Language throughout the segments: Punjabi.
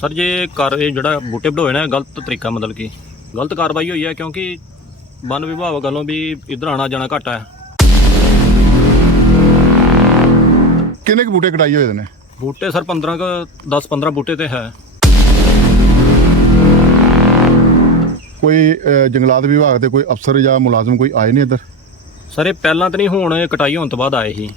ਸਰ ਜੇ ਕਰ ਇਹ ਜਿਹੜਾ ਬੂਟੇ ਵਢੋਏ ਨੇ ਗਲਤ ਤਰੀਕਾ ਮਤਲਬ ਕਿ। ਗਲਤ ਕਾਰਵਾਈ ਹੋਈ ਹੈ ਕਿਉਂਕਿ ਵਨ ਵਿਭਾਗ ਵੱਲੋਂ ਵੀ ਇਧਰ ਆਣਾ ਜਾਣਾ ਘੱਟ ਹੈ। ਕਿੰਨੇ ਕੁ ਬੂਟੇ ਕਟਾਈ ਹੋਏ ਨੇ? ਬੂਟੇ ਸਰ 15 ਕ 10 15 ਬੂਟੇ ਤੇ ਹੈ। ਕੋਈ ਅਹ, ਜੰਗਲਾਤ ਵਿਭਾਗ ਦੇ ਕੋਈ ਅਫਸਰ ਜਾਂ ਮੁਲਾਜ਼ਮ ਕੋਈ ਆਏ ਨਹੀਂ ਇੱਧਰ? ਸਰ ਇਹ ਪਹਿਲਾਂ ਤਾਂ ਨਹੀਂ ਹੁਣ ਇਹ ਕਟਾਈ ਹੋਣ ਤੋਂ ਬਾਅਦ ਆਏ ਸੀ।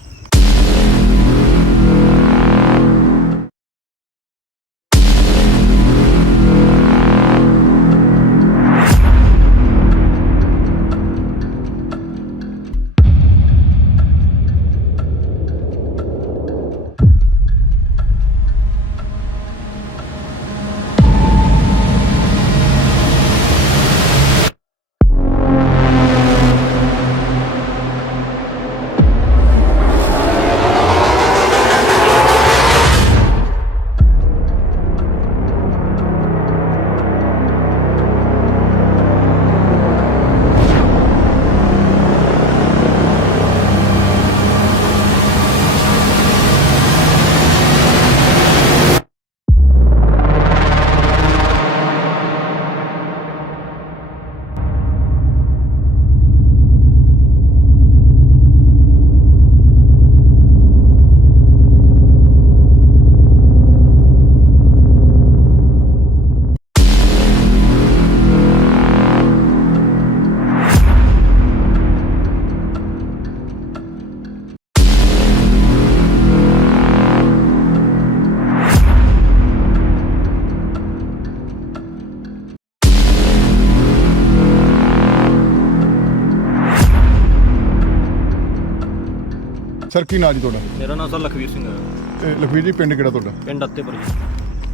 ਸਰ ਕੀ ਨਾਂ ਜੀ ਤੁਹਾਡਾ? ਮੇਰਾ ਨਾਮ ਸਰ ਲਖਵੀਰ ਸਿੰਘ ਹੈ। ਇਹ ਲਖਵੀਰ ਜੀ ਪਿੰਡ ਕਿਹੜਾ ਤੁਹਾਡਾ? ਪਿੰਡ ਅੱਤੇਪੁਰ ਜੀ।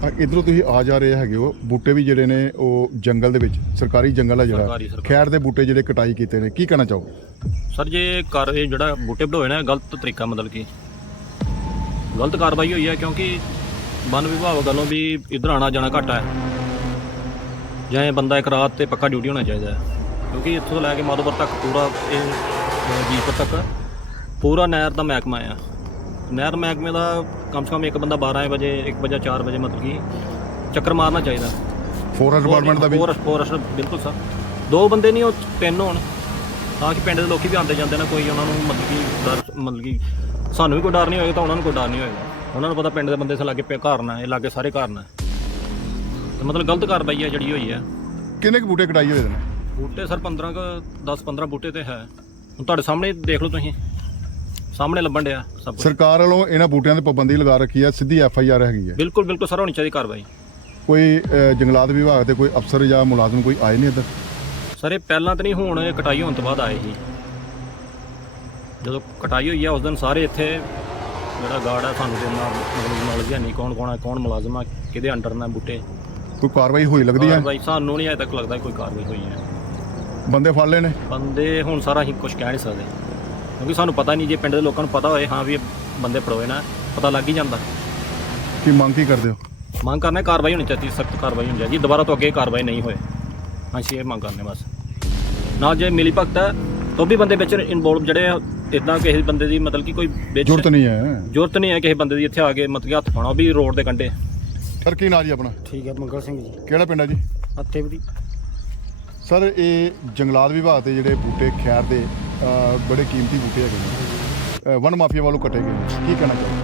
ਆ ਇਧਰੋਂ ਤੁਸੀਂ ਆ ਜਾ ਰਹੇ ਹੈਗੇ ਹੋ ਬੂਟੇ ਵੀ ਜਿਹੜੇ ਨੇ ਉਹ ਜੰਗਲ ਦੇ ਵਿੱਚ ਸਰਕਾਰੀ ਜੰਗਲ ਆ ਜਿਹੜਾ। ਸਰਕਾਰੀ- ਸਰਕਾਰੀ। ਖੈਰ ਦੇ ਬੂਟੇ ਜਿਹੜੇ ਕਟਾਈ ਕੀਤੇ ਨੇ ਕੀ ਕਹਿਣਾ ਚਾਹੋ ਸਰ ਜੇ ਕਰ ਇਹ ਜਿਹੜਾ ਬੂਟੇ ਵਢੋਏ ਨੇ ਗਲਤ ਤਰੀਕਾ ਮਤਲਬ ਕਿ। ਗਲਤ ਕਾਰਵਾਈ ਹੋਈ ਹੈ ਕਿਉਂਕਿ ਵਨ ਵਿਭਾਗ ਵੱਲੋਂ ਵੀ ਇਧਰ ਆਣਾ ਜਾਣਾ ਘੱਟ ਹੈ। ਜਾਂ ਇਹ ਬੰਦਾ ਇੱਕ ਰਾਤ ਤੇ ਪੱਕਾ ਡਿਊਟੀ ਹੋਣਾ ਚਾਹੀਦਾ ਹੈ। ਕਿਉਂਕਿ ਇੱਥੋਂ ਤੋਂ ਲੈ ਕੇ ਮਾਧੋਪੁਰ ਤੱਕ ਪੂਰਾ ਇਹ ਜੀਪੁਰ ਤੱਕ ਪੂਰਾ ਨਹਿਰ ਦਾ ਮਹਿਕਮਾ ਆ। ਨਹਿਰ ਮਹਿਕਮੇ ਦਾ ਕਮ ਸੇ ਕਮ ਇੱਕ ਬੰਦਾ 12 ਵਜੇ ਇੱਕ ਵਜੇ 4 ਵਜੇ ਮਤਲਬ ਕਿ ਚੱਕਰ ਮਾਰਨਾ ਚਾਹੀਦਾ। ਫੋਰੈਸਟ ਡਿਪਾਰਟਮੈਂਟ ਦਾ ਵੀ? ਫੋਰੈਸਟ ਫੋਰੈਸਟ ਬਿਲਕੁਲ ਸਰ। ਦੋ ਬੰਦੇ ਨਹੀਂ ਉਹ ਤਿੰਨ ਹੋਣ। ਤਾਂ ਕਿ ਪਿੰਡ ਦੇ ਲੋਕੀ ਵੀ ਆਉਂਦੇ ਜਾਂਦੇ ਨੇ ਕੋਈ ਉਹਨਾਂ ਨੂੰ ਮਤਲਬ ਕਿ ਡਰ ਮਤਲਬ ਕਿ ਸਾਨੂੰ ਵੀ ਕੋਈ ਡਰ ਨਹੀਂ ਹੋਏਗਾ ਤਾਂ ਉਹਨਾਂ ਨੂੰ ਕੋਈ ਡਰ ਨਹੀਂ ਹੋਏਗਾ। ਉਹਨਾਂ ਨੂੰ ਪਤਾ ਪਿੰਡ ਦੇ ਬੰਦੇ ਸੇ ਲਾਗੇ ਪਿਆ ਘਰ ਨਾ ਇਹ ਲਾਗੇ ਸਾਰੇ ਘਰ ਨਾ। ਤੇ ਮਤਲਬ ਗਲਤ ਕਾਰਵਾਈ ਹੈ ਜਿਹੜੀ ਹੋਈ ਹੈ ਕਿੰਨੇ ਕੁ ਬੂਟੇ ਕਟਾਈ ਹੋਏ ਨੇ? ਬੂਟੇ ਸਰ 15 ਕ 10 15 ਬੂਟੇ ਤੇ ਹੈ। ਹੁਣ ਤੁਹਾਡੇ ਸਾਹਮਣੇ ਦੇਖ ਲਓ ਤੁਸੀਂ। ਸਾਹਮਣੇ ਲੱਭਣ ਡਿਆ ਸਭ ਕੁਛ। ਸਰਕਾਰ ਵੱਲੋਂ ਇਹਨਾਂ ਬੂਟਿਆਂ ਤੇ ਪਾਬੰਦੀ ਲਗਾ ਰੱਖੀ ਹੈ ਸਿੱਧੀ ਐਫ ਆਈ ਆਰ ਹੈਗੀ ਹੈ ਬਿਲਕੁਲ ਬਿਲਕੁਲ ਸਰ ਹੋਣੀ ਚਾਹੀਦੀ ਕਾਰਵਾਈ। ਕੋਈ ਜੰਗਲਾਤ ਵਿਭਾਗ ਦੇ ਕੋਈ ਅਫਸਰ ਜਾਂ ਮੁਲਾਜ਼ਮ ਕੋਈ ਆਏ ਨਹੀਂ ਇੱਧਰ? ਸਰ ਇਹ ਪਹਿਲਾਂ ਤਾਂ ਨਹੀਂ ਹੁਣ ਇਹ ਕਟਾਈ ਹੋਣ ਤੋਂ ਬਾਅਦ ਆਏ ਸੀ। ਜਦੋਂ ਕਟਾਈ ਹੋਈ ਆ ਉਸ ਦਿਨ ਸਾਰੇ ਇੱਥੇ ਜਿਹੜਾ ਗਾਰਡ ਆ ਸਾਨੂੰ ਤੇ ਇੰਨਾ ਮਤਲਬ ਨੌਲੇਜ ਨਹੀਂ ਕੌਣ ਕੌਣ ਆ ਕੌਣ ਮੁਲਾਜ਼ਮ ਆ ਕਿਹਦੇ ਅੰਡਰ ਨੇ ਬੂਟੇ। ਕੋਈ ਕਾਰਵਾਈ ਹੋਈ ਲੱਗਦੀ ਹੈ ਕਾਰਵਾਈ ਸਾਨੂੰ ਨਹੀਂ ਅਜੇ ਤੱਕ ਲੱਗਦਾ ਕੋਈ ਕਾਰਵਾਈ ਹੋਈ ਹੈ ਬੰਦੇ ਫੜ ਲਏ ਨੇ? ਬੰਦੇ ਹੁਣ ਸਾਰਾ ਅਸੀਂ ਕੁਝ ਕਹਿ ਨਹੀਂ ਸਕਦੇ। ਕਿਉਂਕਿ ਸਾਨੂੰ ਪਤਾ ਨਹੀਂ ਜੇ ਪਿੰਡ ਦੇ ਲੋਕਾਂ ਨੂੰ ਪਤਾ ਹੋਏ ਹਾਂ ਵੀ ਇਹ ਬੰਦੇ ਫੜੋਏ ਨਾ ਪਤਾ ਲੱਗ ਹੀ ਜਾਂਦਾ। ਕੀ ਮੰਗ ਕੀ ਕਰਦੇ ਹੋ? ਮੰਗ ਕਰਨੇ ਕਾਰਵਾਈ ਹੋਣੀ ਚਾਹੀਦੀ ਸਖਤ ਕਾਰਵਾਈ ਹੋਣੀ ਚਾਹੀਦੀ ਦੁਬਾਰਾ ਤੋਂ ਅੱਗੇ ਕਾਰਵਾਈ ਨਹੀਂ ਹੋਏ। ਅਸੀਂ ਇਹ ਮੰਗ ਕਰਨੇ ਬਸ। ਨਾਲ ਜੇ ਮਿਲੀ ਭਗਤ ਹੈ ਤਾਂ ਵੀ ਬੰਦੇ ਵਿੱਚ ਇਨਵੋਲਵ ਜਿਹੜੇ ਇਦਾਂ ਕਿਸੇ ਬੰਦੇ ਦੀ ਮਤਲਬ ਕਿ ਕੋਈ ਵਿੱਚ ਜ਼ਰੂਰਤ ਨਹੀਂ ਹੈ। ਜ਼ਰੂਰਤ ਨਹੀਂ ਹੈ ਕਿਸੇ ਬੰਦੇ ਦੀ ਇੱਥੇ ਆ ਕੇ ਮਤਲਬ ਕਿ ਹੱਥ ਪਾਉਣਾ ਉਹ ਵੀ ਰੋਡ ਦੇ ਕੰਢੇ। ਸਰ ਕੀ ਨਾਂ ਜੀ ਆਪਣਾ? ਠੀਕ ਹੈ ਮੰਗਲ ਸਿੰਘ ਜੀ। ਕਿਹੜਾ ਪਿੰਡ ਹੈ ਜੀ? ਹੱਥੇ ਵੀ। ਸਰ ਇਹ ਜੰਗਲਾਤ ਵਿਭਾਗ ਦੇ ਜਿਹੜੇ ਬੂਟੇ ਖੈਰ ਦੇ ਅਹ, ਬੜੇ ਕੀਮਤੀ ਬੂਟੇ ਹੈਗੇ ਨੇ। ਅਹ, ਵਨ ਮਾਫੀਆ ਵੱਲੋਂ ਕੱਟੇ ਗਏ ਨੇ। ਕੀ ਕਹਿਣਾ ਚਾਹੋ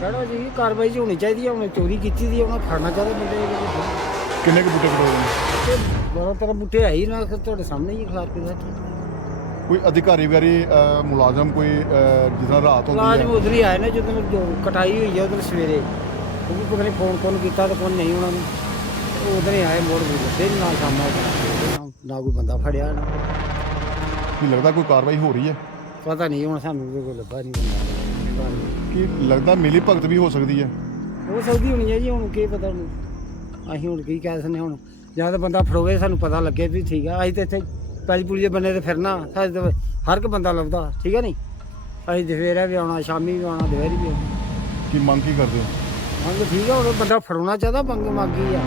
ਕਹਿਣਾ ਜੀ ਕਾਰਵਾਈ ਚ ਹੋਣੀ ਚਾਹੀਦੀ ਹੈ ਉਹਨੇ ਚੋਰੀ ਕੀਤੀ ਦੀ ਉਹਨਾਂ ਫੜਨਾ ਚਾਹੀਦਾ ਬੰਦੇ ਨੂੰ ਕਿੰਨੇ ਕੁ ਬੂਟੇ ਕਟੋਏ ਨੇ? ਤੇ ਬੜਾ ਤਰ੍ਹਾਂ ਬੁੱਟੇ ਹੈ ਹੀ ਨਾ ਕਿ ਤੁਹਾਡੇ ਸਾਹਮਣੇ ਹੀ ਖਾਰ ਕੇ ਬੈਠੇ। ਕੋਈ ਅਧਿਕਾਰੀ ਵਗੈਰੀ ਅਹ, ਮੁਲਾਜ਼ਮ ਕੋਈ ਅਹ, ਜਿਸ ਤਰ੍ਹਾਂ ਰਾਤ ਹੁੰਦੀ ਲਾਜ਼ਮ ਹੈ ਉਧਰ ਹੀ ਆਏ ਨੇ ਜਦੋਂ ਜੋ ਕਟਾਈ ਹੋਈ ਹੈ ਉਧਰ ਸਵੇਰੇ। ਉਹ ਵੀ ਪਤਾ ਨਹੀਂ ਫੋਨ ਕੋਲ ਕੀਤਾ ਤੇ ਕੋਣ ਨਹੀਂ ਉਹਨਾਂ ਨੂੰ। ਉਧਰ ਹੀ ਆਏ ਮੋੜ ਵੀ ਲੱਦੇ ਨਾਲ ਸ਼ਾਮਾਂ ਨੂੰ। ਨਾ ਕੋਈ ਬੰਦਾ ਫੜਿਆ ਨਾ। ਕੀ ਲੱਗਦਾ ਕੋਈ ਕਾਰਵਾਈ ਹੋ ਰਹੀ ਹੈ? ਪਤਾ ਨਹੀਂ ਹੁਣ ਸਾਨੂੰ ਤਾਂ ਕੋਈ ਲੱਭਾ ਨਹੀਂ ਬੰਦਾ ਕੀ ਲੱਗਦਾ ਮਿਲੀ ਭਗਤ ਵੀ ਹੋ ਸਕਦੀ ਹੈ? ਹੋ ਸਕਦੀ ਹੋਣੀ ਹੈ ਜੀ ਹੁਣ ਕੀ ਪਤਾ ਨੂੰ ਅਸੀਂ ਹੁਣ ਕੀ ਕਹਿ ਸਕਦੇ ਹੁਣ। ਜਾਂ ਤਾਂ ਬੰਦਾ ਫੜੋਵੇ ਸਾਨੂੰ ਪਤਾ ਲੱਗੇ ਵੀ ਠੀਕ ਆ। ਅਸੀਂ ਤੇ ਇੱਥੇ ਪੈਲੀ ਪੁਲੀ ਦੇ ਬੰਨੇ ਤੇ ਫਿਰਨਾ ਸਾਡੇ ਤਾਂ ਹਰ ਇੱਕ ਬੰਦਾ ਲੱਭਦਾ ਠੀਕ ਹੈ ਨਹੀਂ? ਅਸੀਂ ਦਵੇਰਾ ਵੀ ਆਉਣਾ ਸ਼ਾਮੀ ਵੀ ਆਉਣਾ ਦੁਪਹਿਰੀ ਵੀ ਆਉਣਾ। ਕੀ ਮੰਗ ਕੀ ਕਰਦੇ ਹੋ? ਮੰਗ ਠੀਕ ਆ ਹੁਣ ਬੰਦਾ ਫੜਾਉਣਾ ਚਾਹਦਾ ਮੰਗ ਮੰਗੀ ਆ?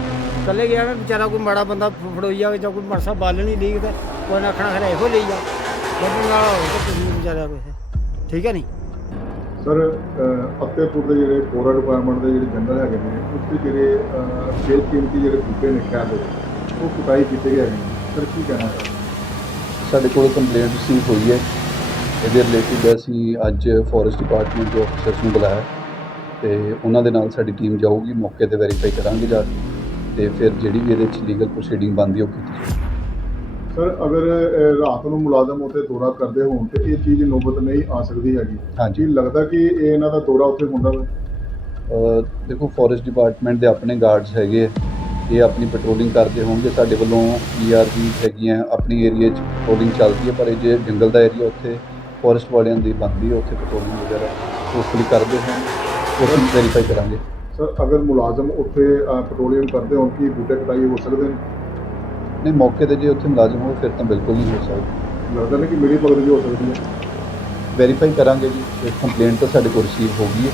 ਕੱਲੇ ਗਿਆ ਨਾ ਵਿਚਾਰਾ ਕੋਈ ਮਾੜਾ ਬੰਦਾ ਫੜੋਈ ਜਾਵੇ ਜਾਂ ਕੋਈ ਮਰਸਾ ਬਾਲ ਨਹੀਂ ਲੀਕ ਤੇ ਕੋਈ ਨਾ ਆਖਣਾ ਖਰੇ ਇਹੋ ਲਈ ਜਾ ਬੱਬੂ ਨਾਲ ਹੋਵੇ ਤਾਂ ਤੁਸੀਂ ਵਿਚਾਰਾ ਕੋਈ ਠੀਕ ਹੈ ਨਹੀਂ ਸਰ ਫਤਿਹਪੁਰ ਦੇ ਜਿਹੜੇ ਫੋਰਾ ਡਿਪਾਰਟਮੈਂਟ ਦੇ ਜਿਹੜੇ ਜੰਗਲ ਹੈਗੇ ਨੇ ਉੱਥੇ ਜਿਹੜੇ ਬੇਲ ਕੀਮਤੀ ਜਿਹੜੇ ਬੂਟੇ ਨੇ ਖੈਰ ਦੇ ਉਹ ਕੁਟਾਈ ਕੀਤੇ ਗਏ ਨੇ। ਸਰ ਕੀ ਕਹਿਣਾ ਹੈ ਸਾਡੇ ਕੋਲ ਕੰਪਲੇਂਟ ਰਿਸੀਵ ਹੋਈ ਹੈ। ਇਹਦੇ ਰਿਲੇਟਿਡ ਅਸੀਂ ਅੱਜ ਫੋਰੈਸਟ ਡਿਪਾਰਟਮੈਂਟ ਦੇ ਅਫਸਰਸ ਨੂੰ ਬੁਲਾਇਆ ਤੇ ਉਹਨਾਂ ਦੇ ਨਾਲ ਸਾਡੀ ਟੀਮ ਜਾਊਗੀ ਮੌਕੇ ਤੇ ਵੈਰੀਫਾਈ ਕਰਾਂਗੇ ਜਾ ਕੇ। ਤੇ ਫਿਰ ਜਿਹੜੀ ਵੀ ਇਹਦੇ ਵਿੱਚ ਲੀਗਲ ਪ੍ਰੋਸੀਡਿੰਗ ਬਣਦੀ ਉਹ ਕੀਤੀ ਜਾਏਗੀ ਸਰ ਅਗਰ ਅਹ, ਰਾਤ ਨੂੰ ਮੁਲਾਜ਼ਮ ਉੱਥੇ ਦੌਰਾ ਕਰਦੇ ਹੋਣ ਤੇ ਇਹ ਚੀਜ਼ ਨੌਬਤ ਨਹੀਂ ਆ ਸਕਦੀ ਹੈਗੀ। ਹਾਂਜੀ। ਕੀ ਲੱਗਦਾ ਕਿ ਇਹ ਇਹਨਾਂ ਦਾ ਦੌਰਾ ਉੱਥੇ ਹੁੰਦਾ ਵਾ? ਅਹ ਦੇਖੋ ਫੋਰੈਸਟ ਡਿਪਾਰਟਮੈਂਟ ਦੇ ਆਪਣੇ ਗਾਰਡਸ ਹੈਗੇ ਆ। ਇਹ ਆਪਣੀ ਪੈਟਰੋਲਿੰਗ ਕਰਦੇ ਹੋਣਗੇ। ਸਾਡੇ ਵੱਲੋਂ ਪੀਆਰਵੀ ਹੈਗੀਆਂ ਆਪਣੀ ਏਰੀਆ 'ਚ ਪੈਟਰੋਲਿੰਗ ਚੱਲਦੀ ਹੈ ਪਰ ਇਹ ਜੇ ਜੰਗਲ ਦਾ ਏਰੀਆ ਉੱਥੇ ਫੋਰੈਸਟ ਵਾਲਿਆਂ ਦੀ ਬਣਦੀ ਹੈ ਉੱਥੇ ਪੈਟਰੋਲਿੰਗ ਵਗੈਰਾ ਹੋਪਫੁਲੀ ਕਰਦੇ ਹੋਣ। ਉਹ ਅਸੀਂ ਵੈਰੀਫਾਈ ਕਰਾਂਗੇ। ਸਰ ਅਗਰ ਮੁਲਾਜ਼ਮ ਉੱਥੇ ਪੈਟਰੋਲਿੰਗ ਕਰਦੇ ਹੋਣ ਕੀ ਬੂਟੇ ਕਟਾਈ ਹੋ ਸਕਦੇ ਨੇ? ਨਹੀਂ ਮੌਕੇ ਤੇ ਜੇ ਉੱਥੇ ਮੁਲਾਜ਼ਮ ਹੋਵੇ ਫਿਰ ਤਾਂ ਬਿਲਕੁਲ ਨਹੀਂ ਹੋ ਸਕਦਾ। ਲੱਗਦਾ ਨਹੀਂ ਕਿ ਮੇਰੀ ਪਕੜ ਵੀ ਹੋ ਸਕਦੀ ਹੈ? ਵੈਰੀਫਾਈ ਕਰਾਂਗੇ ਜੀ। ਇਹ ਕੰਪਲੇਂਟ ਤਾਂ ਸਾਡੇ ਕੋਲ ਰਿਸੀਵ ਹੋ ਗਈ ਹੈ।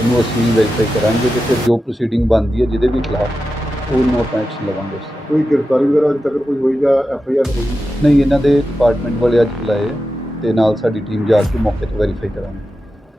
ਇਹਨੂੰ ਅਸੀਂ ਵੈਰੀਫਾਈ ਕਰਾਂਗੇ ਤੇ ਫਿਰ ਜੋ ਪ੍ਰੋਸੀਡਿੰਗ ਬਣਦੀ ਹੈ ਜਿਹਦੇ ਵੀ ਖਿਲਾਫ ਉਹਨੂੰ ਆਪਾਂ ਐਕਸ਼ਨ ਲਵਾਂਗੇ ਕੋਈ ਗ੍ਰਿਫਤਾਰੀ ਵਗੈਰਾ ਅਜੇ ਤੱਕ ਕੋਈ ਹੋਈ ਜਾਂ ਐਫ ਆਈ ਆਰ ਹੋਈ? ਨਹੀਂ ਇਹਨਾਂ ਦੇ ਡਿਪਾਰਟਮੈਂਟ ਵਾਲੇ ਅੱਜ ਬੁਲਾਏ ਤੇ ਨਾਲ ਸਾਡੀ ਟੀਮ ਜਾ ਕੇ ਮੌਕੇ ਤੇ ਵੈਰੀਫਾਈ ਕਰਾਂਗੇ।